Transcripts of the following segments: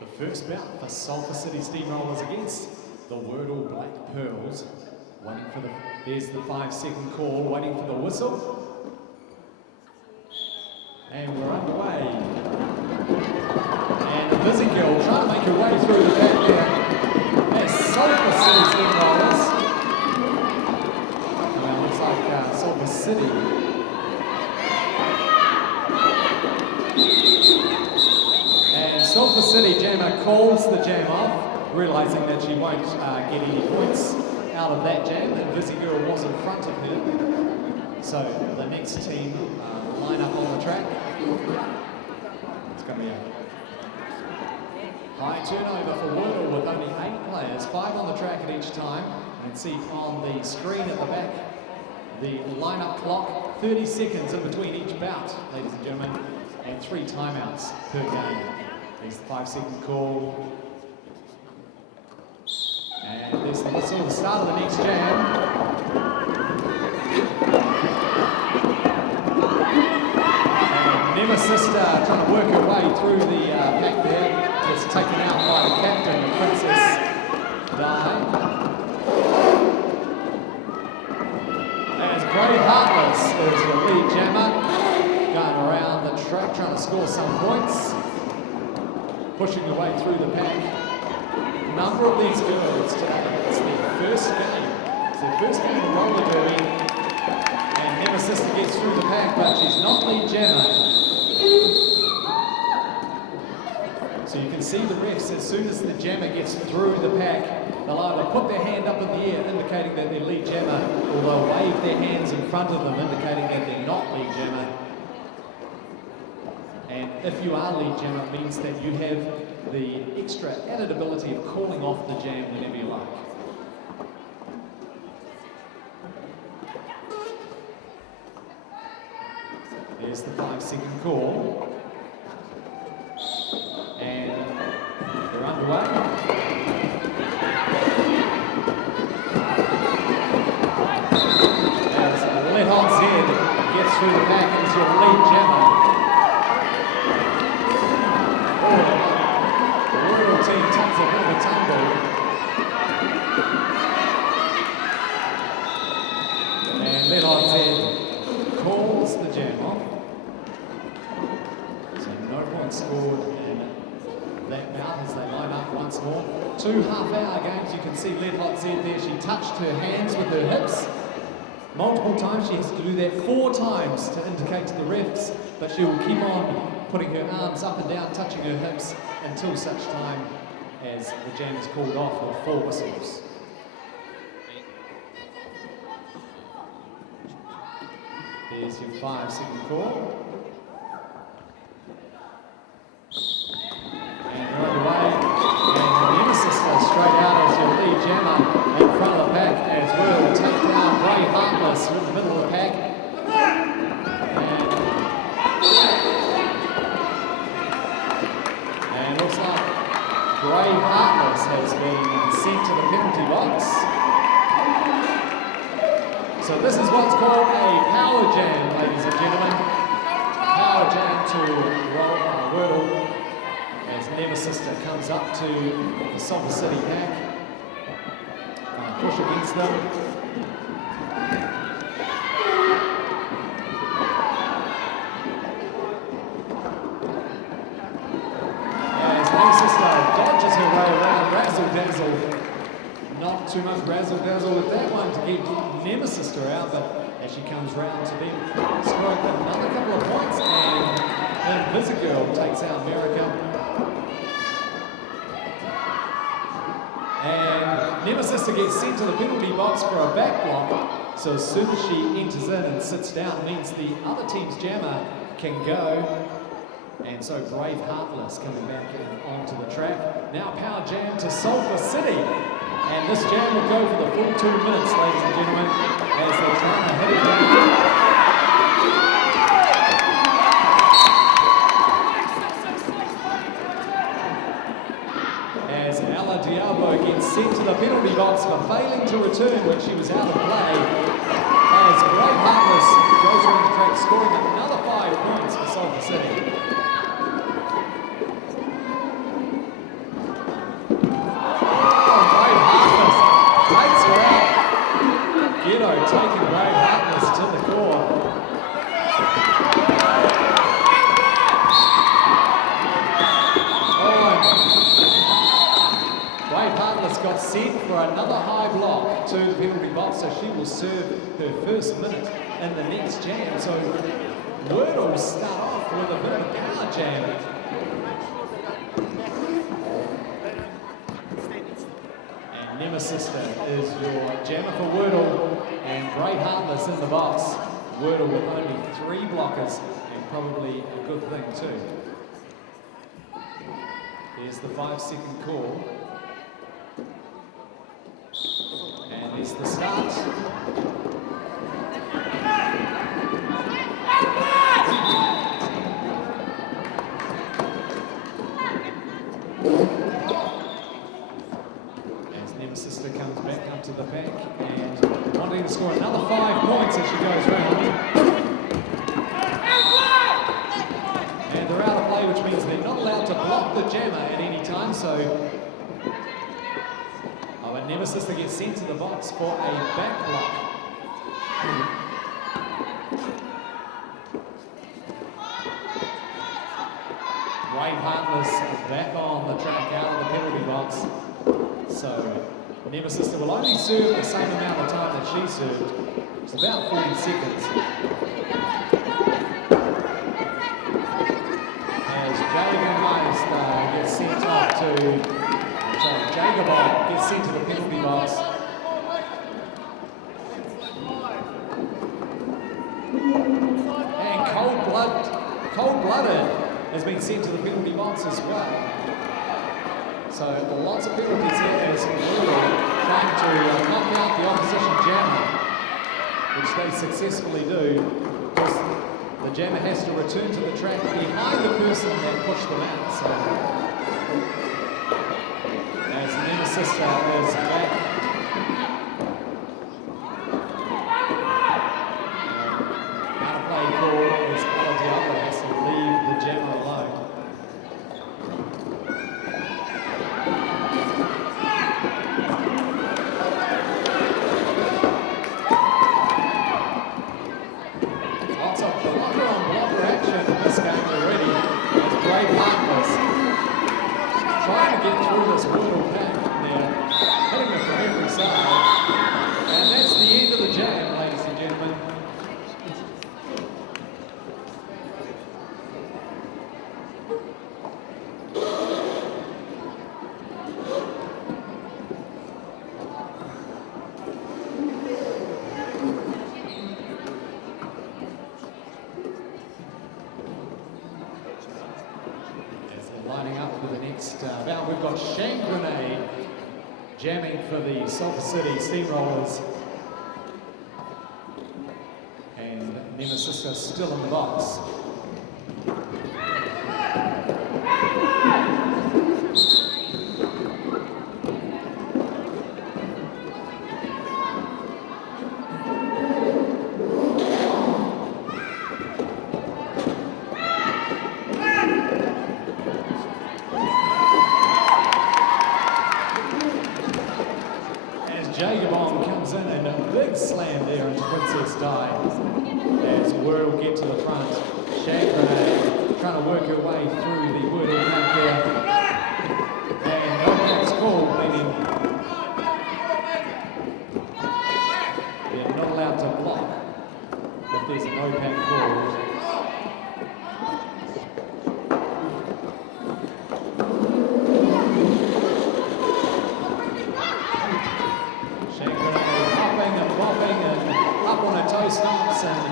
The first bout for Sulphur City Steamrollers against the WRDL Black Pearls. Waiting for the, there's the 5-second call, waiting for the whistle. And we're underway. And the busy girl trying to make her way through the back there. That's Sulphur City Steamrollers. Well, looks like Sulphur City. And Sulphur City jammer calls the jam off, realising that she won't get any points out of that jam. And busy girl was in front of her. So the next team line up on the track. It's going to be a high turnover for WRDL with only 8 players, 5 on the track at each time. You can see on the screen at the back the lineup clock, 30 seconds in between each bout, ladies and gentlemen, and 3 timeouts per game. There's the 5-second call. And there's the whistle, the start of the next jam. Nemesis trying to work her way through the pack there. Gets taken out by the captain, the Princess Di. As Brave Heartless is the lead jammer, going around the track trying to score some points. Pushing her way through the pack. A number of these girls today, it's their first game. It's their first game of roller derby. And Nemesis gets through the pack, but she's not lead jammer. So you can see the refs, as soon as the jammer gets through the pack, they'll either put their hand up in the air indicating that they're lead jammer, or they'll wave their hands in front of them indicating that they're not lead jammer. And if you are lead jammer, it means that you have the extra added ability of calling off the jam whenever you like. There's the 5-second call. And they're underway. As Let On Z gets through the pack as your lead jammer. The WRDL team takes a bit of a tumble. And Let On Z calls the jam off. So no points scored in that bout as they line up once more. 2 half-hour games. You can see Let Hot Z there. She touched her hands with her hips multiple times. She has to do that 4 times to indicate to the refs, but she will keep on putting her arms up and down, touching her hips until such time as the jam is called off with 4 whistles. There's your 5-second call. And they're underway. And Nemesis straight out as your lead jammer in front of the pack as WRDL take down Brave Heartless in the middle of the pack. And looks like Brave Heartless has been sent to the penalty box. So this is what's called a power jam, ladies and gentlemen. Power jam to WRDL as Nemesis comes up to the Sulphur City pack. Push against them. As Nemesis dodges her way around, razzle-dazzle. Not too much razzle-dazzle with that one to keep Nemesis out, but as she comes round to them, scoring another couple of points, and Invisi-Girl takes out America. And Nemesis gets sent to the penalty box for a back block, so as soon as she enters in and sits down, means the other team's jammer can go. And so Brave Heartless coming back onto the track. Now power jam to Sulphur City. And this jam will go for the full 2 minutes, ladies and gentlemen, as they're trying to hit it down. As Ella Diablo gets sent to the penalty box for failing to return when she was out of play. As Brave Heartless goes around the track, scoring another 5 points for Sulphur City. set for another high block to the penalty box, so she will serve her first minute in the next jam. So Wordle will start off with a bit of a power jam. And Nemesis is your jammer for Wordle, and Bray Heartless in the box. Wordle with only 3 blockers, and probably a good thing too. Here's the 5-second call. And it's the start. As Nemesis comes back up to the pack and wanting to score another 5 points as she goes round. And they're out of play, which means they're not allowed to block the jammer at any time, so Nemesis gets sent to the box for a back block. Ray Heartless back on the track out of the penalty box. So Nemesis will only serve the same amount of time that she served. It's about 40 seconds. As Jagan gets sent off to Jagabon gets sent to the penalty box. And Cold-Blooded has been sent to the penalty box as well. So lots of penalties here as Wordle trying to knock out the opposition jammer, which they successfully do. Because the jammer has to return to the track behind the person that pushed them out. So Nemesis is back. Out of play call as Ella Diablo has to leave the jammer alone. Lots of blocker on blocker action in this game already. It's Brave Heartless trying to get through this Wordle pack. Hitting it from every side. And that's the end of the jam, ladies and gentlemen. As they're lining up for the next bout, we've got Shane Grenade jamming for the Sulphur City Steamrollers. And Nemesis still in the box. Jagabon comes in and a big slam there into Princess Di as Wordle get to the front. Shane trying to work her way through the Wordle pack there. And no pack's called, meaning they're not allowed to block if there's a no pack called. Starts and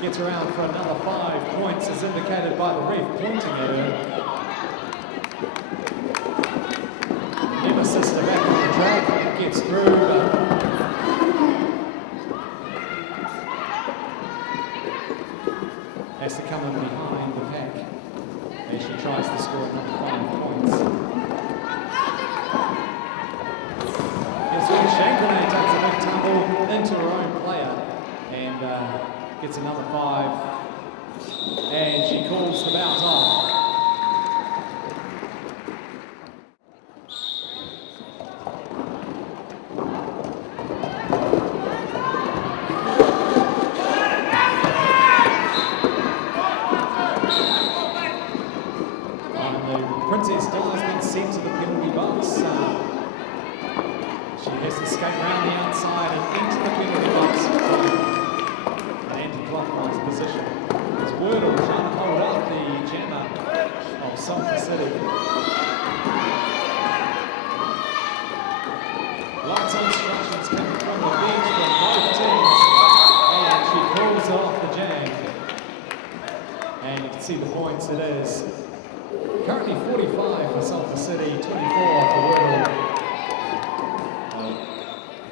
gets around for another 5 points as indicated by the ref pointing at her. Nemesis back on the track, gets through, but has to come in behind the pack as she tries to score another 5 points. Yes, when Shanklin takes a big tumble into her own player and gets another 5, and she calls the bout off. And the Princess Di has been sent to the penalty box. She has to skate around the outside and into the penalty box from an anti-clockwise position. As WRDL trying to hold up the jammer of Sulphur City. Lights on instructions coming from the bench from both teams. And she calls off the jam. And you can see the points it is. Currently 45 for Sulphur City, 24 for WRDL.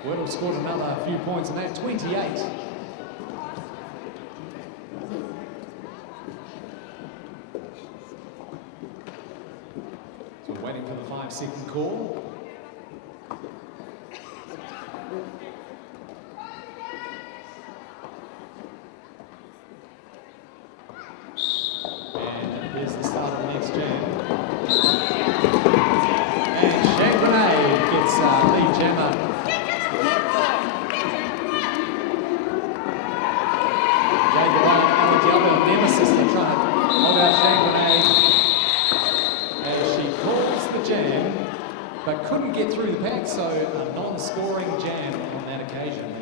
WRDL scored another few points in that, 28. So we're waiting for the 5-second call. But couldn't get through the pack, so a non-scoring jam on that occasion.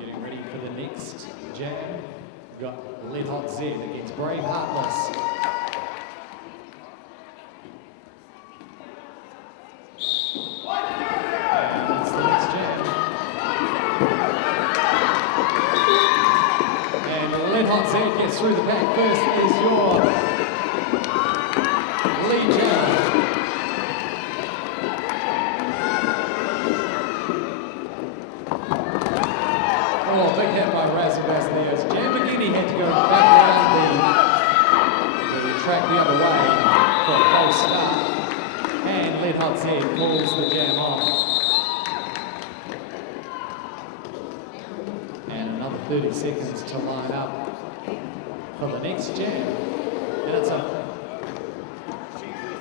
Getting ready for the next jam. We've got Lead Hot Z against Brave Heartless. Gets through the pack. First is your lead jam. Oh, big hit by Razzle Dazzle there. Jambagini had to go back down the track the other way for a false start. And Lead Hot Z pulls the jam off. 30 seconds to line up for the next jam. And it's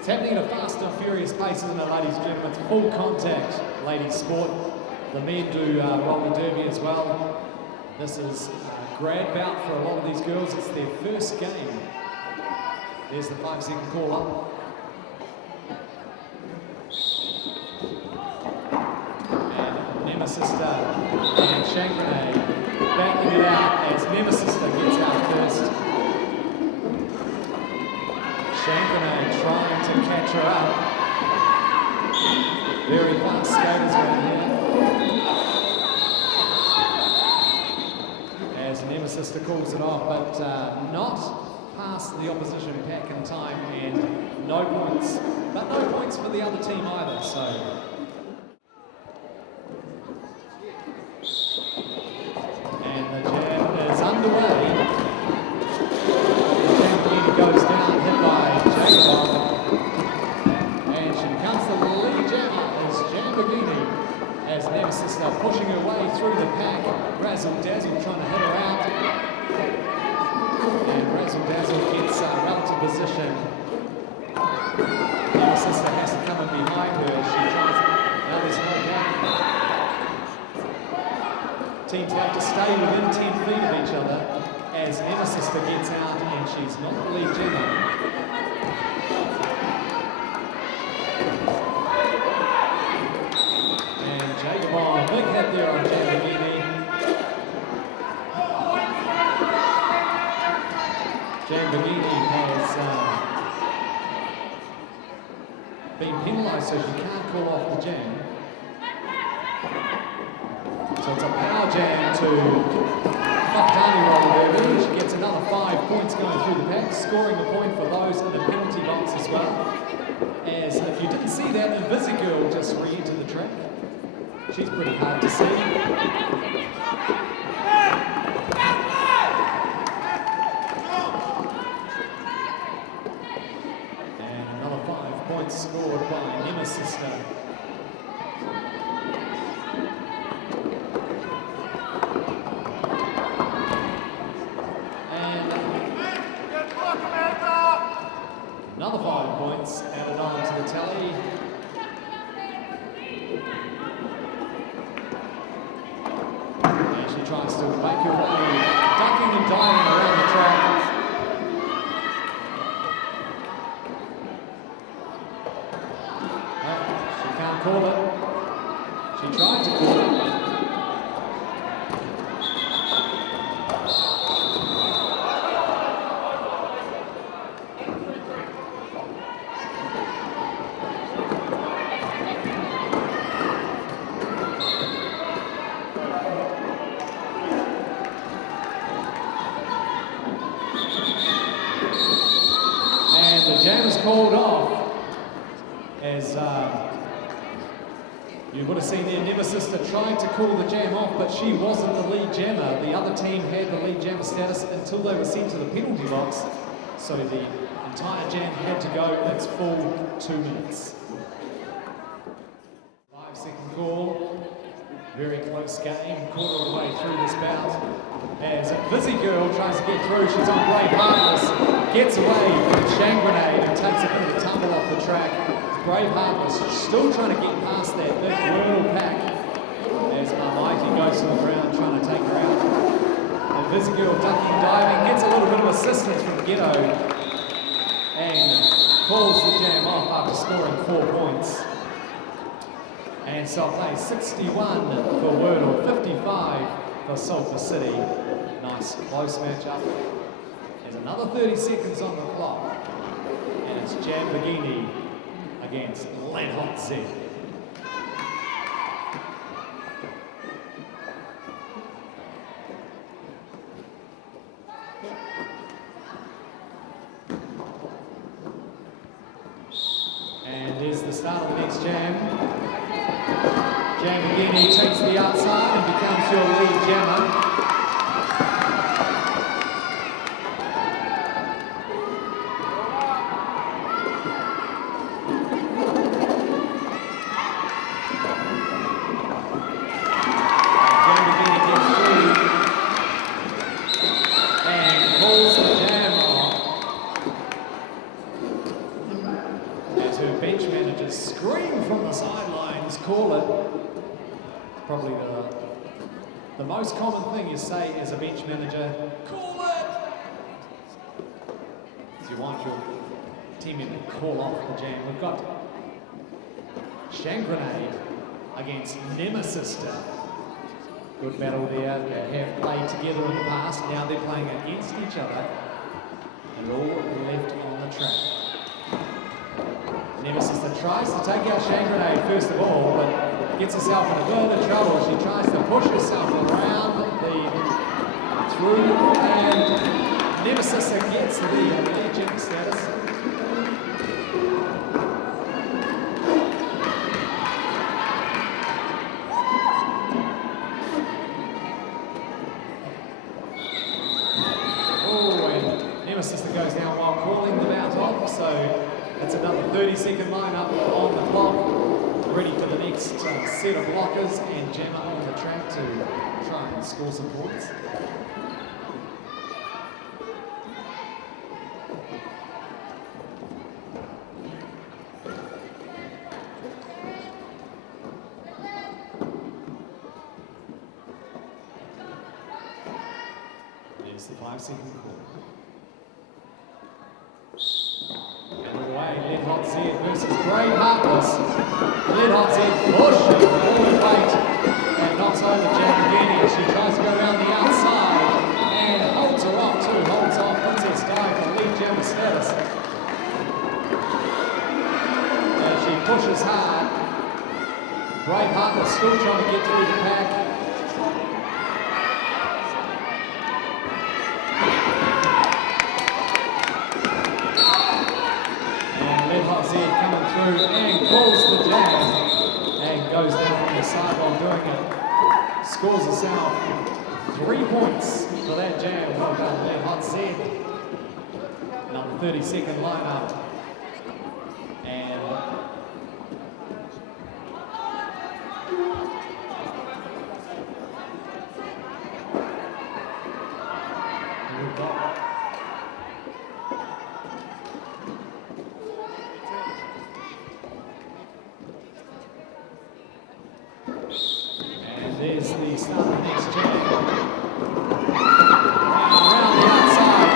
happening at a fast and furious pace, isn't it, ladies and gentlemen? It's full contact ladies sport. The men do roller derby as well. This is a grad bout for a lot of these girls. It's their first game. There's the 5-second call up. And Nemesis and Shankrene backing it out as Nemesis gets out first. Shankrene trying to catch her up. Very fast skaters right here. As Nemesis calls it off, but not past the opposition pack in time, and no points. But no points for the other team either, so. Pushing her way through the pack, Razzle Dazzle trying to hit her out, and Razzle Dazzle gets relative position. Her sister has to come in behind her. She tries. Now there's no game. Teams have to stay within 10 feet of each other as Nemesis gets out, and she's not the lead jammer. Big hit there on Jambagini. Jambagini has been penalised, so she can't call off the jam. So it's a power jam to Whakatane Roller Derby. She gets another 5 points going through the pack, scoring a point for those in the penalty box as well. As if you didn't see that, Invisi Girl just re-entered the track. She's pretty hard to see. And another 5 points scored by Nemesis. And another 5 points added on to the tally. And she tries to make her way, ducking and diving around the track. No, she can't call it. She tried to call it. Called off as you would have seen their Nemesis that tried to call the jam off, but she wasn't the lead jammer. The other team had the lead jammer status until they were sent to the penalty box, so the entire jam had to go its full 2 minutes. 5-second call, very close game, quarter of the way through this bout. As a busy girl tries to get through, she's on Brave Heartless, gets away with Shang Grenade and takes a bit of a tumble off the track. Brave Heartless still trying to get past that big Wordle pack as Marmite goes to the ground trying to take her out. And busy girl ducking, diving, gets a little bit of assistance from Ghetto and pulls the jam off after scoring 4 points. And so play 61 for Wordle, 55 for Sulphur City. Nice close matchup. There's another 30 seconds on the clock. And it's Jan Bogini against Lead Hot Z. And here's the start of the next jam. Jan Bogini takes the outside and becomes your lead jammer. Probably the most common thing you say as a bench manager, call it! If you want your teammate to call off the jam. We've got Shang Grenade against Nemesis. Good battle there. They have played together in the past. Now they're playing against each other. And all left on the track. Nemesis tries to take out Shang Grenade first of all, but gets herself in a bit of trouble. She tries to push herself around through, and Nemesis gets the lead jam status. Oh, and Nemesis goes down while calling the bout off, so it's another 30-second lineup on the clock. Ready for the next set of blockers and jammer on the track to try and score some points. There's the 5-second call. And away, Lead Hot Z versus Brave Heartless. Lead Hot Z pushing forward weight and knocks over Jan Bogini as she tries to go around the outside and holds her off too, holds off Princess Di for lead jammer status. As she pushes hard, Brave Heartless still trying to get through the pack. Coming through and calls the jam and goes down on the sideline doing it. Scores herself 3 points for that jam. Well done there, Hot Z. Another 30-second lineup. And we've got the start of the next jam. Around the outside,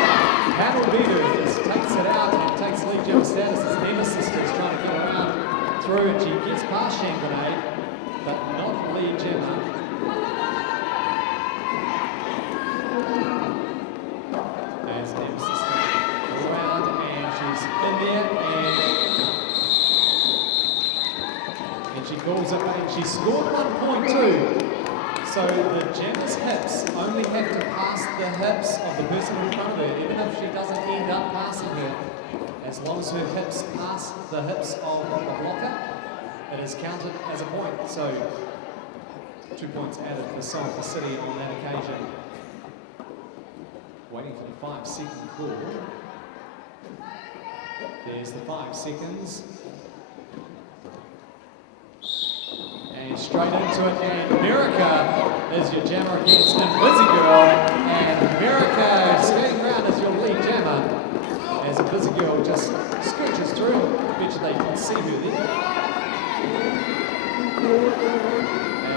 Panel Beater just takes it out and takes lead jam status as Nemesis is trying to get around through, and she gets past Grenade, but not lead jammer. As Nemesis goes around and she's in there, and she calls it back. She scored 1.2. So the jammer's hips only have to pass the hips of the person in front of her, even if she doesn't end up passing her. As long as her hips pass the hips of the blocker, it is counted as a point. So 2 points added for Sulphur City on that occasion. Waiting for the 5-second call. There's the 5 seconds. And straight into it, and America is your jammer against Invisigirl, and America skating around as your lead jammer, as Invisigirl just scooches through. I bet you they can see her there.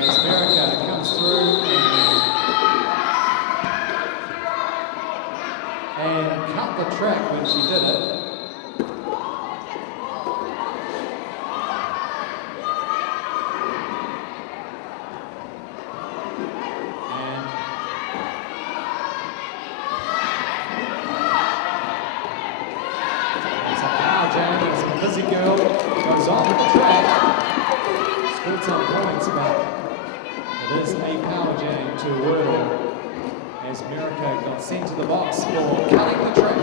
As America comes through and cut the track when she did it. Sent to the box for cutting the track.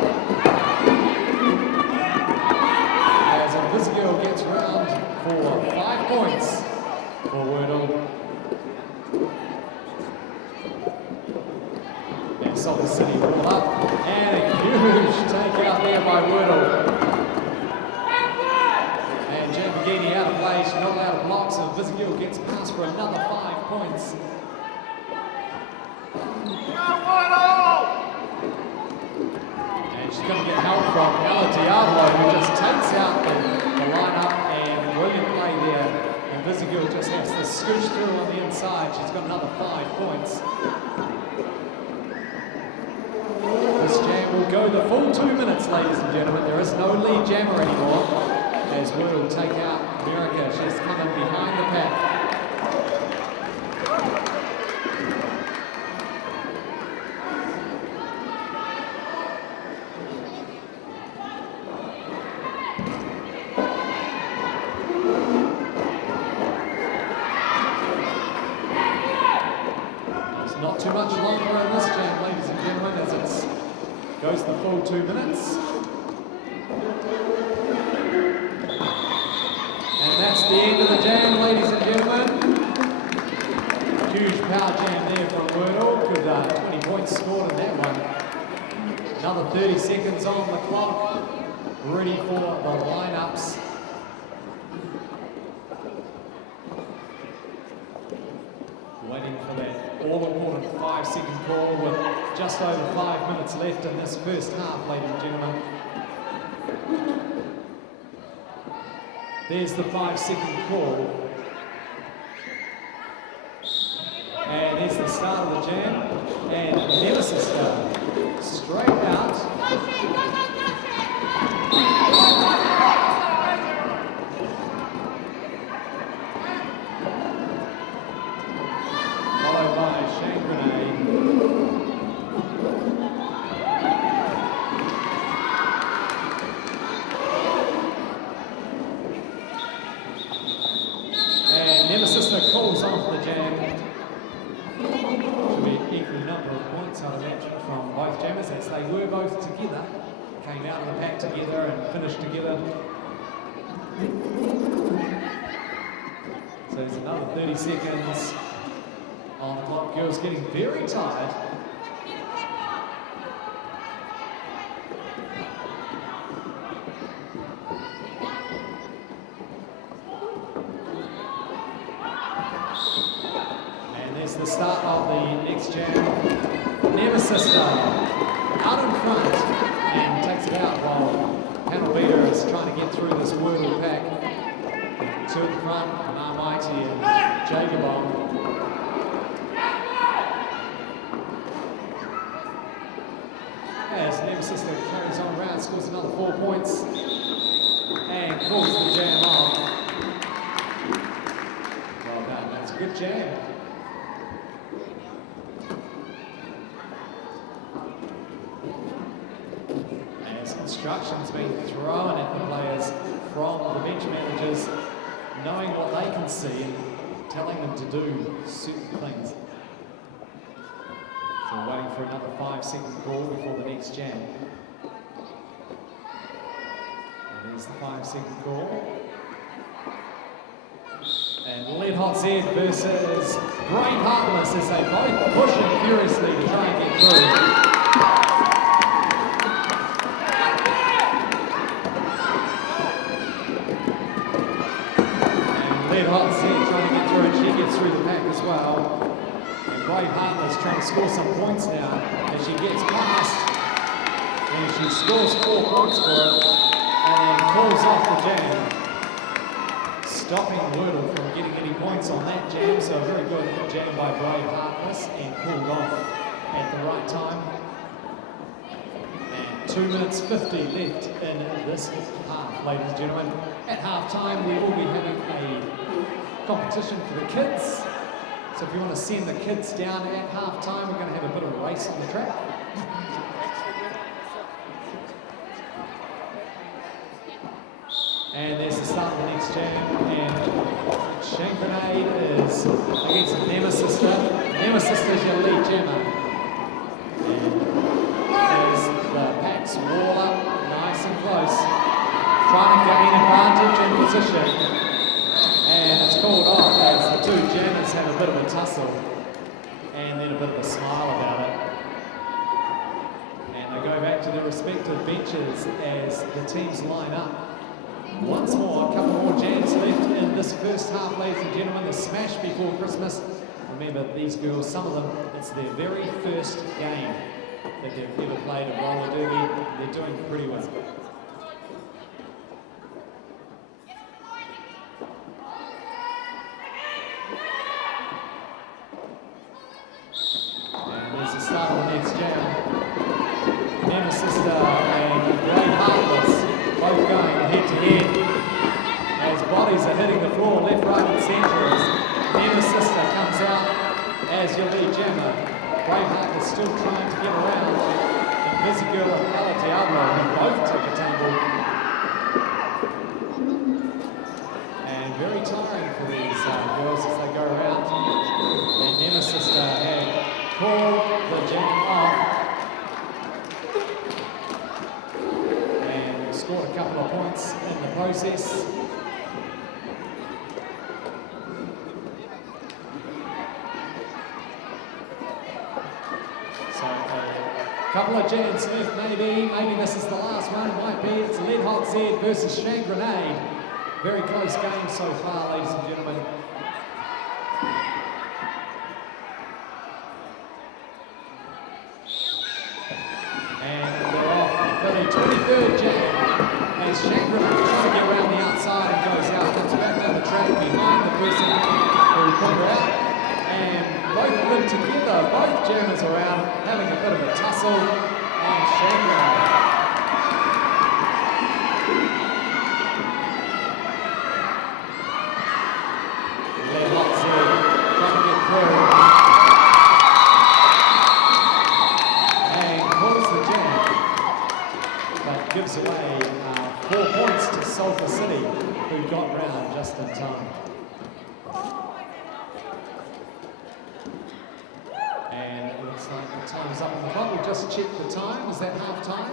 As Invisigirl gets round for 5 points for Wordle. And Sulphur City pulled up, and a huge takeout there by Wordle. And Jambagini out of play, she's not allowed to block, so Invisigirl gets past for another 5 points. She's going to get help from Ella Diablo, who just takes out the lineup, and brilliant play there. And Invisigirl just has to scooch through on the inside. She's got another 5 points. This jam will go the full 2 minutes, ladies and gentlemen. There is no lead jammer anymore, as we'll take out America. She's coming behind the pack. Not too much longer in this jam, ladies and gentlemen, as it goes the full 2 minutes. And that's the end of the jam, ladies and gentlemen. Huge power jam there from Wordle. Good 20 points scored in that one. Another 30 seconds on the clock. Ready for the lineups. Waiting for that all-important 5-second call with just over 5 minutes left in this first half, ladies and gentlemen. There's the 5-second call. And there's the start of the jam. And Nemesis straight out. Calls off the jam. Should be an equal number of points out of that from both jammers, as they were both together. Came out of the pack together and finished together. So there's another 30 seconds on the clock. Girls getting very tired. The start of the next jam. Nemesis out in front and takes it out while Panel Beater is trying to get through this Wordle pack. Two in front, Marmighty and Jagabong. scores another 4 points and calls the jam off. Well done, that's a good jam. As instructions being thrown at the players from the bench managers, knowing what they can see and telling them to do certain things. So waiting for another 5-second call before the next jam. And there's the 5-second call. And Lead Hot Z versus Great Heartless as they both pushing furiously to try and get through. And Lead Hot Z trying to get through, and she gets through the pack as well. Brave Heartless trying to score some points now as she gets past, and she scores 4 points for it and then calls off the jam, stopping Wordle from getting any points on that jam. So a very good jam by Brave Heartless and pulled off at the right time. And 2 minutes 50 left in this half, ladies and gentlemen. At half time we will be having a competition for the kids. So if you want to send the kids down at half time, we're going to have a bit of a race on the track. And there's the start of the next jam. And Shank Grenade is against Nemesis. Nemesis is your lead jammer. And there's the packs wall up, nice and close. Trying to gain advantage in position. And it's called off as the two jammers have a bit of a tussle and then a bit of a smile about it. And they go back to their respective benches as the teams line up. Once more, a couple more jams left in this first half, ladies and gentlemen. The smash before Christmas. Remember, these girls, some of them, it's their very first game that they've ever played at Roller Derby. They're doing pretty well. Start of the next jam. Nemesis and Great Heartless both going head to head as bodies are hitting the floor left, right and centre as Nemesis comes out as your lead jammer. Great Heartless still trying to get around. And Busy Girl and Ella Diablo who both took a tumble. And very tiring for these girls as they go around. And Nemesis had called the jam off and scored a couple of points in the process. So a couple of jams left maybe this is the last one, it might be. It's Lead Hot Z versus Shank Grenade. Very close game so far, ladies and gentlemen. And they're off for the 23rd jam as Shank Grenade trying to get around the outside and goes out, comes back down the track behind the person who put her out. And both of them together, both jammers are out having a bit of a tussle. And Shank Grenade. Lead Hot Z trying to get through. Gives away 4 points to Sulphur City, who got round just in time. And it looks like the time's up on the clock. We'll just check the time. Is that half time?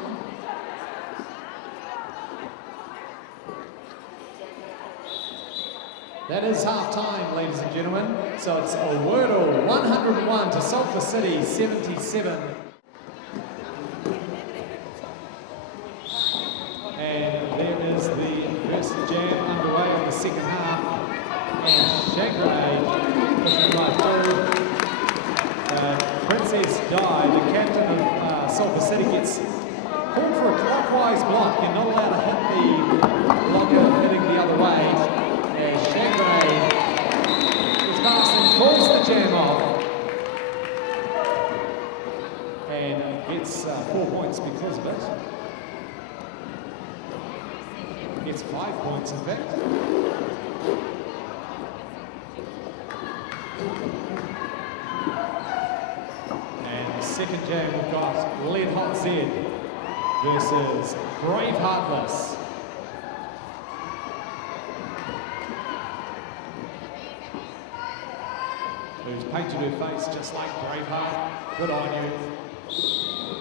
That is half time, ladies and gentlemen. So it's a Wordle 101 to Sulphur City 77. And there is the first jam underway on the second half. And Shank Grenade pushing right through. Princess Di, the captain of Sulphur City, gets called for a clockwise block. You're not allowed to hit the blocker heading the other way. And Shank Grenade is past and calls the jam off. And gets 4 points because of it. And the second jam, we've got Lead Hot Z versus Brave Heartless. Who's painted her face just like Braveheart. Good on you.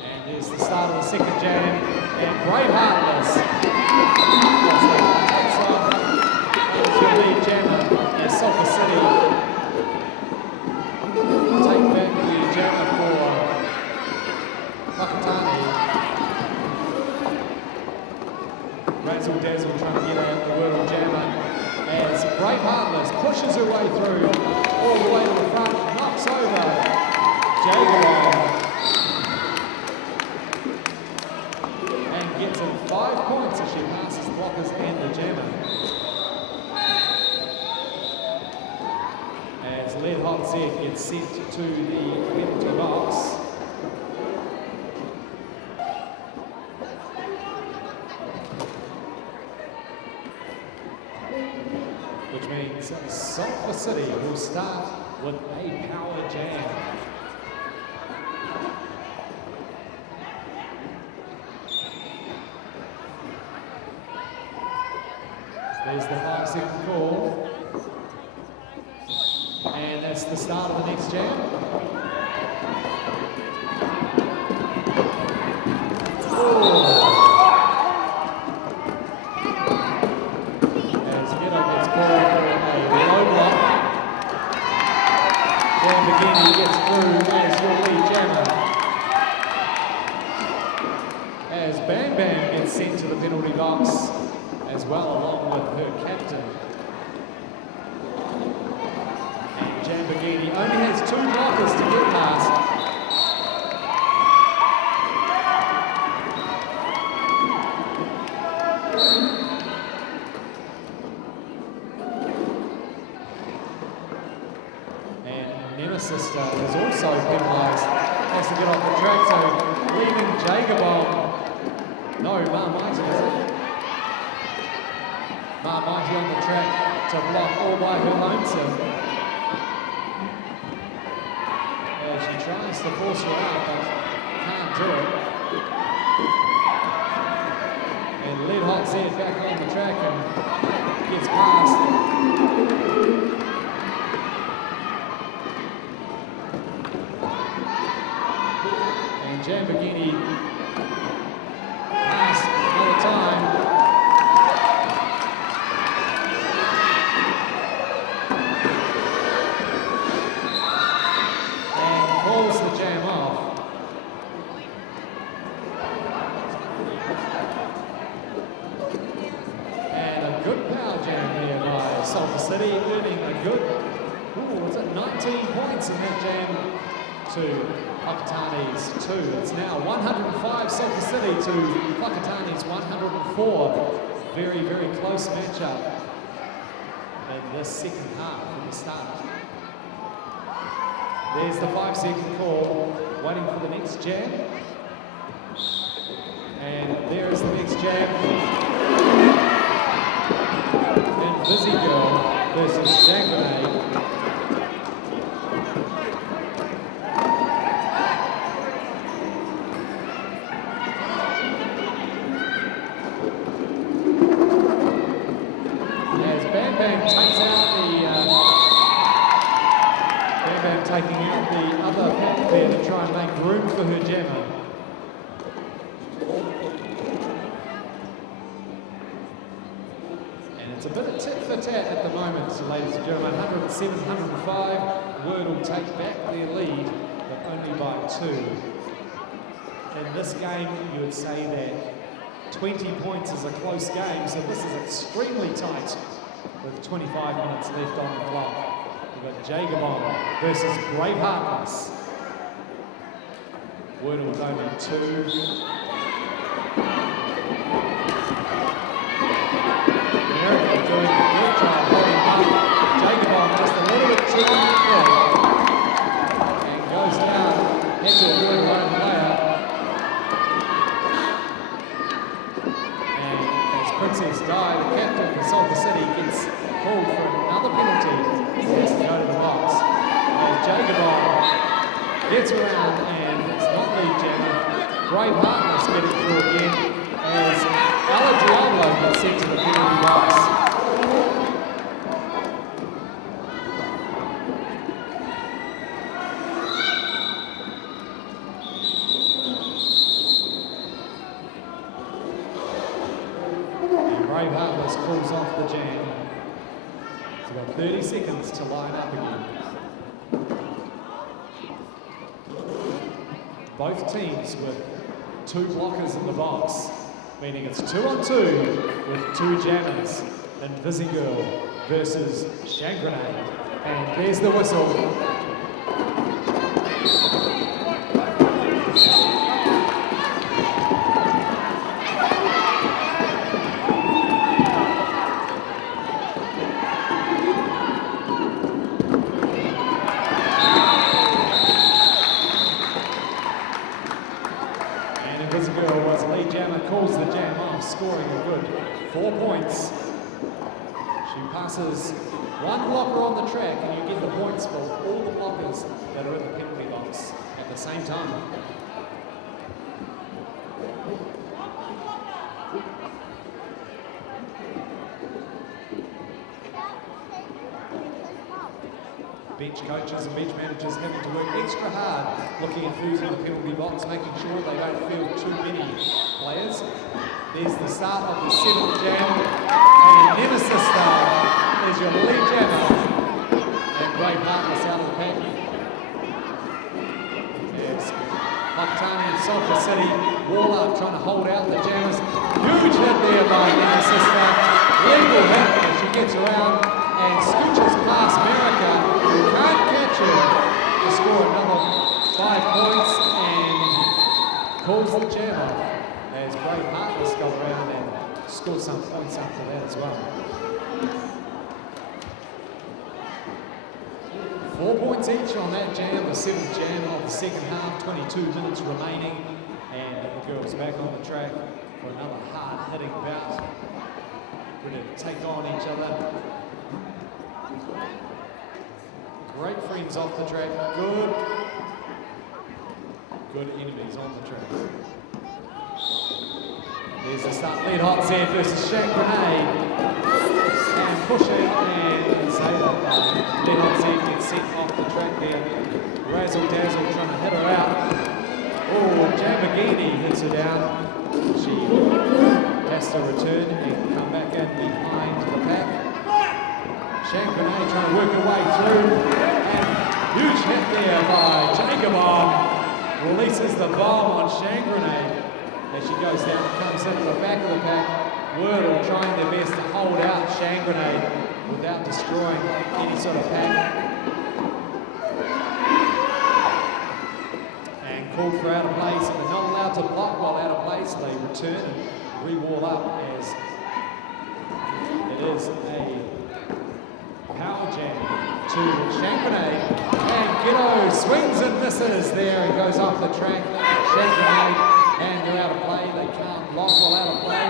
And there's the start of the second jam. And Brave Heartless takes off as your lead jammer as Sulphur City take back the jammer for Whakatane. Razzle Dazzle trying to get out the World Jammer as Brave Heartless pushes her way through all the way to the front, knocks over Jagabon and gets in 5 points as she passes the blockers and the jammer. As Lead Hot Z gets sent to the penalty box. Which means Sulphur City will start with a power jam. There's the 5-second call. And that's the start of the next jam. Oh. He gets through as your lead jammer. As Bam Bam gets sent to the penalty box as well, along with her captain. And Jambagini only has 2 blockers to get past. Sister is also penalised, has to get off the track, so leaving Jagabon. No, Marmighty is it? Marmighty on the track to block all by her lonesome. She tries to force her out, but can't do it. And Lead Hot Z back on the track and gets past. Jambagini passed another time. And calls the jam off. And a good power jam here by Sulphur City, earning a good, was it 19 points in that jam to Whakatane's 2. It's now 105 Sulphur City to Whakatane's 104. Very, very close matchup in this second half from the start. There's the 5-second call, waiting for the next jam. And there is the next jam. And Busy Girl versus Jangrenade. Taking out the other pack there to try and make room for her jammer. And it's a bit of tit for tat at the moment, so ladies and gentlemen. 107, 105. Word will take back their lead, but only by 2. In this game, you would say that 20 points is a close game, so this is extremely tight with 25 minutes left on the clock. We've got Jagabon versus Brave Heartless. Wordle with only 2. America doing a good job holding up. Jagabon just a little bit too quick. And goes down. Heads to a good lone player. And as Princess Di, the captain for Sulphur City, gets around, and it's not lead jammer. Brave Heartless getting through again as Ella Diablo gets sent to the penalty box. And Brave Heartless pulls off the jam. So we've got 30 seconds to line up again. Both teams with 2 blockers in the box, meaning it's 2-on-2 with 2 jammers. Invisigirl versus Shangrenade. And there's the whistle. Calls the jam off, scoring a good 4 points. She passes 1 blocker on the track, and you get the points for all the blockers that are in the penalty box at the same time. Bench coaches and bench managers having to work extra hard looking at who's in the penalty box, making sure they don't field too many players. There's the start of the 7th jam, and Nemesis Star is your lead jammer. And Brave Heartless out of the pack. There's Whakatane and Sulphur City. Waller trying to hold out the jammers. Huge hit there by Nemesis Star. Legal hit as she gets around and scooches past America. Can't catch her to score another 5 points and calls the jam off as Brave Heartless go around and score some points after that as well. 4 points each on that jam, the 7th jam of the second half, 22 minutes remaining, and the girls back on the track for another hard-hitting bout. Ready to take on each other. Great friends off the track, good enemies on the track. There's the start, Lead Hot Z versus Shank Grenade. And pushing and say that Lead Hot Z gets sent off the track there. Razzle Dazzle trying to hit her out. Oh, Jamborghini hits her down. She has to return and come back in behind the pack. Shank Grenade trying to work her way through. And huge hit there by Jacobon. Releases the bomb on Shank Grenade. As she goes down and comes into the back of the pack. Wordle trying their best to hold out Shank Grenade without destroying any sort of pack. And called for out of place. They're not allowed to block while out of place. They return and re-wall up as it is a power jam to Shank Grenade. And Giddo swings and misses there and goes off the track. Shank Grenade. And they're out of play, they can't block while out of play.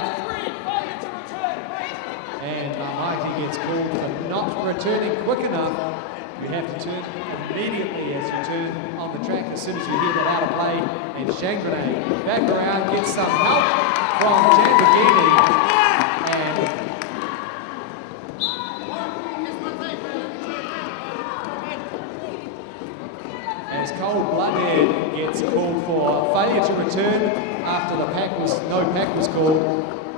And Mighty gets called for not returning quick enough. You have to turn immediately as you turn on the track as soon as you hear that out of play. And Shank Grenade back around, gets some help from Jamborghini. And as Cold Bloodhead gets called for failure to return after no pack was called.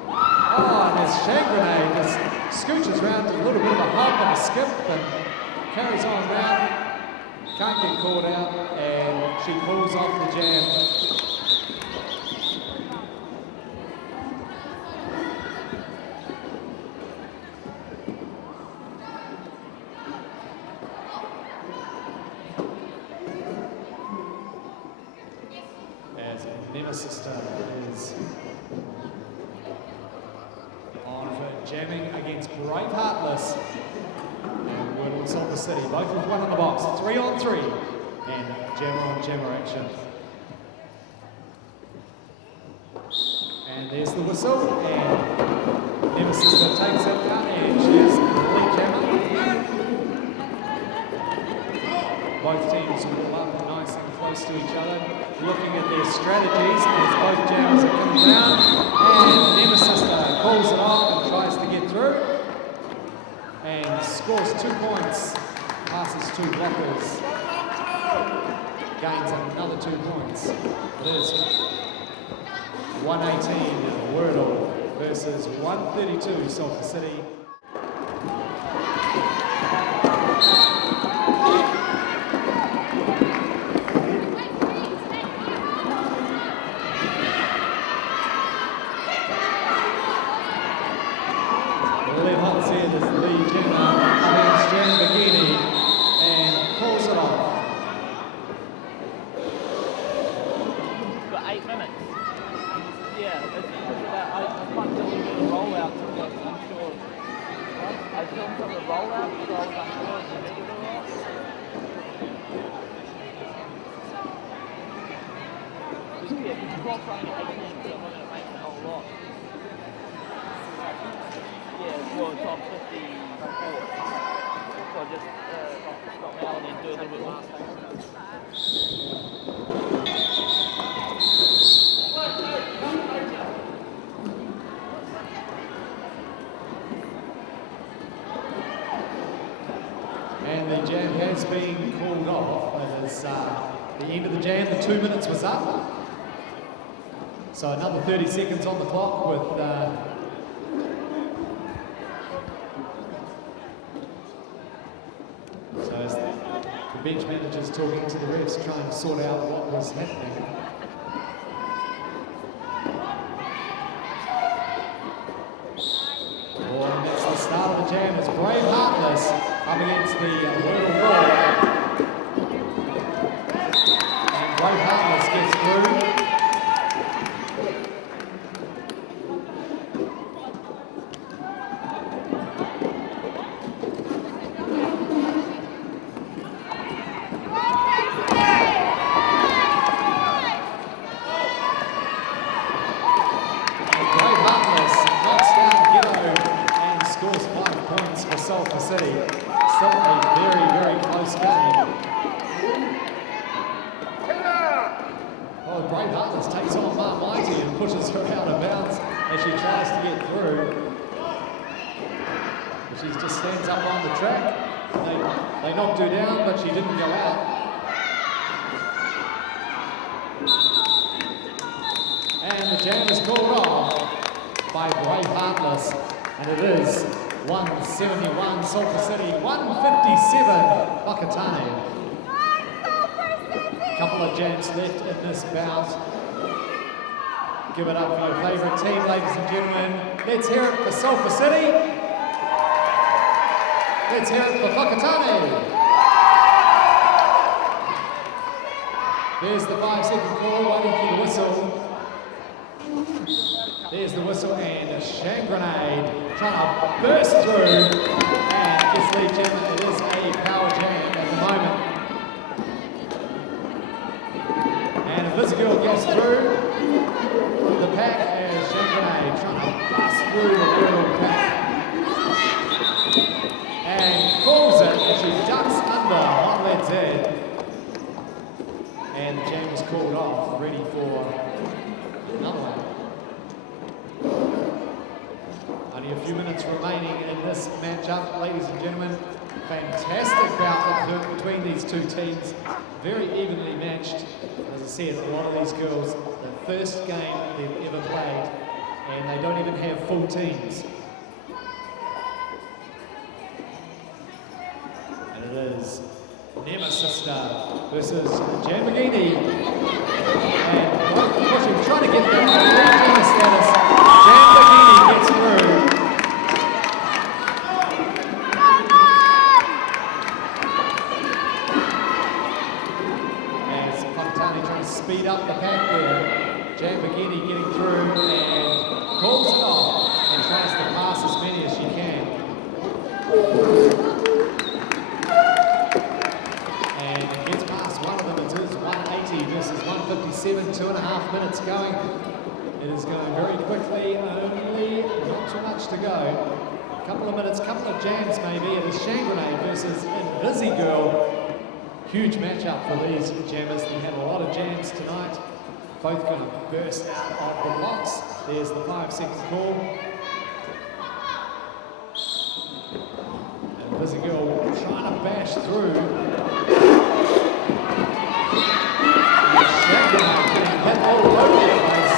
Oh, and as Shank Grenade just scooches around to a little bit of a hump and a skip and carries on round, can't get caught out, and she pulls off the jam. Nemesis is on for jamming against Brave Heartless and Wordle Sulphur City, both with 1 on the box, 3-on-3, and jammer action. And there's the whistle, and Nemesis takes it out, and she's the lead jammer. Both teams will up nice and close close to each other, looking at their strategies as both jammers are coming down. And Nemesis calls it off and tries to get through. And scores 2 points, passes 2 blockers, gains another 2 points. It is 118 WRDL versus 132 Sulphur City. And the jam has been called off, but it's the end of the jam, the 2 minutes was up. So another 30 seconds on the clock with so as the bench manager's talking to the refs, trying to sort out what was happening. Oh, and that's the start of the jam. It's Brave Heartless up against the WRDL wall. And Brave Heartless gets through. Sulphur City. Still a very, very close game. Oh, Brave Heartless takes on Mark Mighty and pushes her out of bounds as she tries to get through. She just stands up on the track. They knocked her down, but she didn't go out. And the jam is called off by Brave Heartless, and it is 171 Sulphur City, 157 Whakatane. Couple of jams left in this bout. Give it up for your favourite team, ladies and gentlemen. Let's hear it for Sulphur City. Let's hear it for Whakatane. There's the 5-second call, waiting for the whistle. There's the whistle and a shank grenade trying to burst through. And just leave Jim, it is a power jam at the moment. And if this girl gets through the pack, and shank grenade trying to bust through the WRDL pack. And calls it as she ducks under Hot Lead's head. And the jam is called off, ready for another one. Only a few minutes remaining in this matchup, ladies and gentlemen. Fantastic bout between these two teams. Very evenly matched. As I said, a lot of these girls, the first game they've ever played, and they don't even have full teams. And it is Nemesis versus Jambagini. And pushing, trying to get the status. Jambagini gets through. And it's Whakatane trying to speed up the pack there. Jambagini getting through and calls it off and tries to pass as many as she can. And gets past one of them. It is 180 versus 157, 2.5 minutes going. It is going very quickly, only not too much to go. Couple of minutes, couple of jams maybe. It is Shane Grenade versus Invisi Girl. Huge matchup for these jammers. They had a lot of jams tonight. Both going to burst out of the blocks. There's the 5-second call. And Busy Girl trying to bash through. Hit all over the place.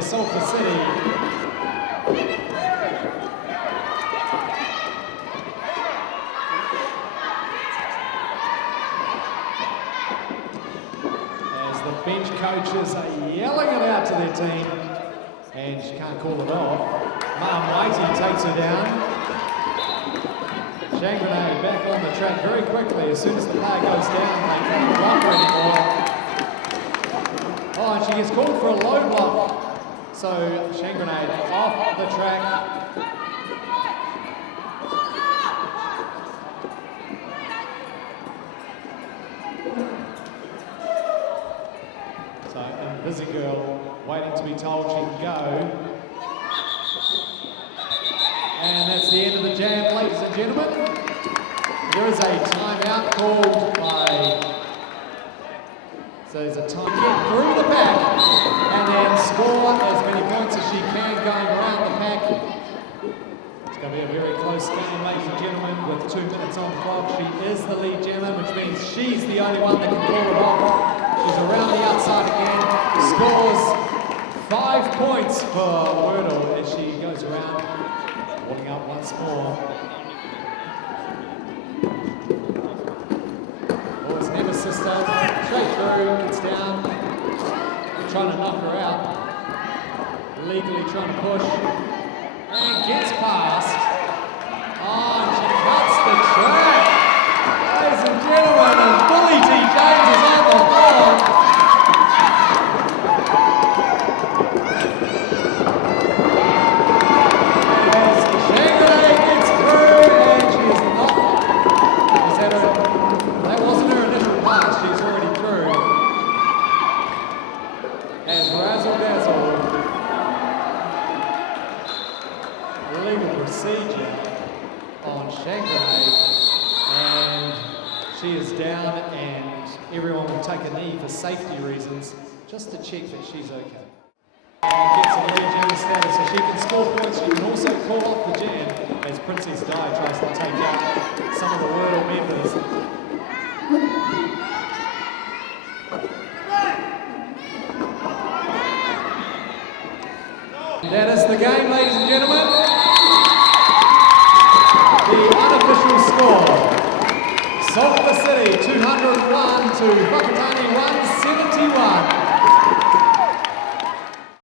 Sulphur City. As the bench coaches are yelling it out to their team, and she can't call it off. Mum Whitey takes her down. Shangrenade back on the track very quickly. As soon as the player goes down, they can't block her anymore. Oh, and she gets called for a low block. So Shangrenade off the track. So Busy Girl waiting to be told she can go. And that's the end of the jam, ladies and gentlemen. There is a timeout called by... So there's a time to get through the pack and then score as many points as she can going around the pack. It's going to be a very close game, ladies and gentlemen, with 2 minutes on the clock. She is the lead jammer, which means she's the only one that can call it off. She's around the outside again, scores 5 points for WRDL as she goes around, warming up once more. Oh, it's Nemesis straight through, gets down, trying to knock her out, legally trying to push, and gets past. Oh, and she cuts the track. Ladies and gentlemen, and Bully T. James is on the floor. As Shangrenade gets through, and she is not. She's had her, that wasn't her initial pass, she's already through. As Razzle Dazzle, legal procedure on Shangrenade, and she is down, and everyone will take a knee for safety reasons, just to check that she's okay. And gets a lead jammer status, so she can score points. She can also call off the jam as Princess Di tries to take out some of the WRDL members. That is the game, ladies and gentlemen. The unofficial score. Sulphur City 201 to Whakatane 171.